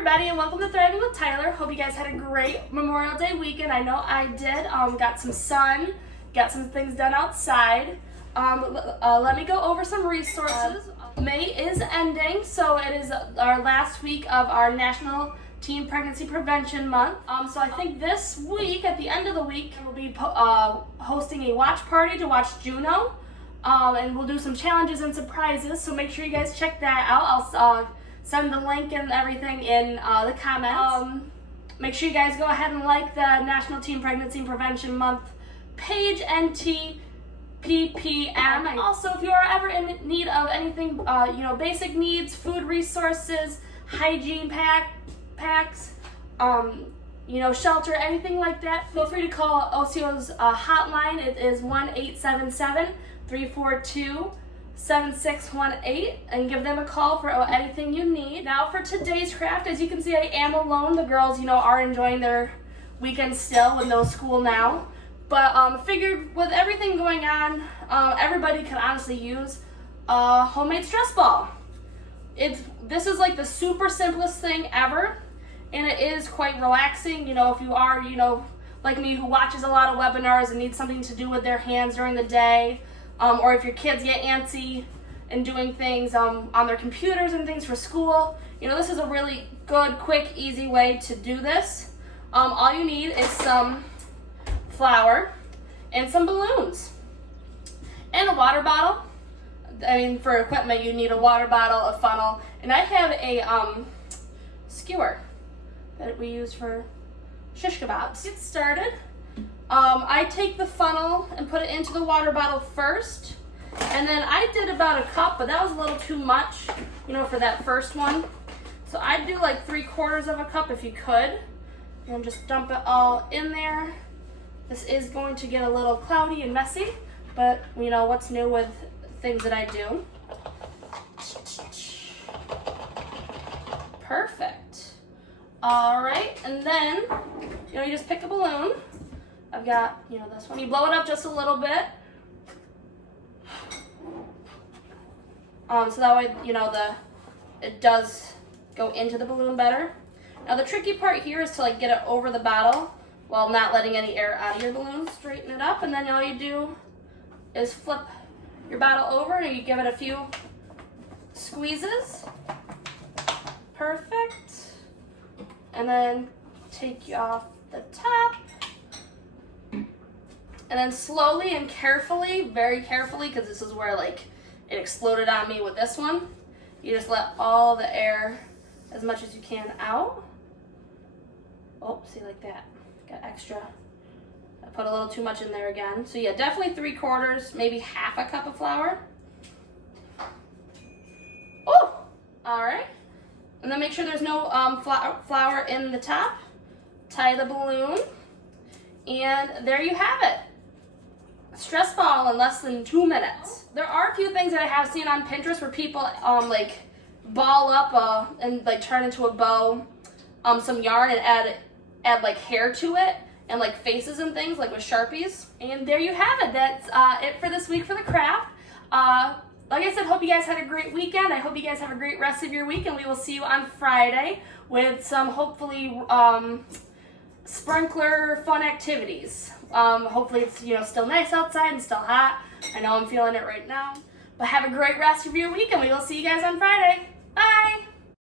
everybody, and welcome to Thriving with Tyler. Hope you guys had a great Memorial Day weekend. I know I did. Got some sun, got some things done outside. Let me go over some resources. May is ending, so it is our last week of our National Teen Pregnancy Prevention Month. So I think this week, at the end of the week, we'll be hosting a watch party to watch Juno. And we'll do some challenges and surprises, so make sure you guys check that out. I'll send the link and everything in the comments. Make sure you guys go ahead and like the National Teen Pregnancy Prevention Month page, NTPPM. Also, if you are ever in need of anything, basic needs, food resources, hygiene packs, shelter, anything like that, feel free to call OCO's hotline. It is 1-877-342-7618 and give them a call for anything you need. Now for today's craft, as you can see, I am alone. The girls, are enjoying their weekend still with no school now. But figured with everything going on, everybody could honestly use a homemade stress ball. This is like the super simplest thing ever, and it is quite relaxing. If you are, like me, who watches a lot of webinars and needs something to do with their hands during the day, or if your kids get antsy and doing things on their computers and things for school, this is a really good, quick, easy way to do this. All you need is some flour and some balloons and a water bottle. For equipment, you need a water bottle, a funnel, and I have a skewer that we use for shish kebabs. Get started. I take the funnel and put it into the water bottle first, and then I did about a cup, but that was a little too much, for that first one. So I'd do like 3/4 of a cup if you could, and just dump it all in there. This is going to get a little cloudy and messy, but what's new with things that I do. Perfect. All right, and then, you just pick a balloon. I've got, this one. You blow it up just a little bit. So that way, it does go into the balloon better. Now the tricky part here is to get it over the bottle while not letting any air out of your balloon. Straighten it up, and then all you do is flip your bottle over and you give it a few squeezes. Perfect. And then take you off the top. And then slowly and carefully, very carefully, because this is where it exploded on me with this one, you just let all the air, as much as you can, out. Oh, see, like that. Got extra. I put a little too much in there again. So yeah, definitely 3/4, maybe half a cup of flour. Oh, all right. And then make sure there's no flour in the top. Tie the balloon, and there you have it. Stress ball in less than 2 minutes. There are a few things that I have seen on Pinterest where people ball up and turn into a bow some yarn and add hair to it and faces and things with Sharpies. And there you have it. That's it for this week for the craft. Like I said, hope you guys had a great weekend. I hope you guys have a great rest of your week, and we will see you on Friday with some hopefully sprinkler fun activities. Hopefully it's still nice outside and still hot. I know I'm feeling it right now. But have a great rest of your week, and we will see you guys on Friday. Bye!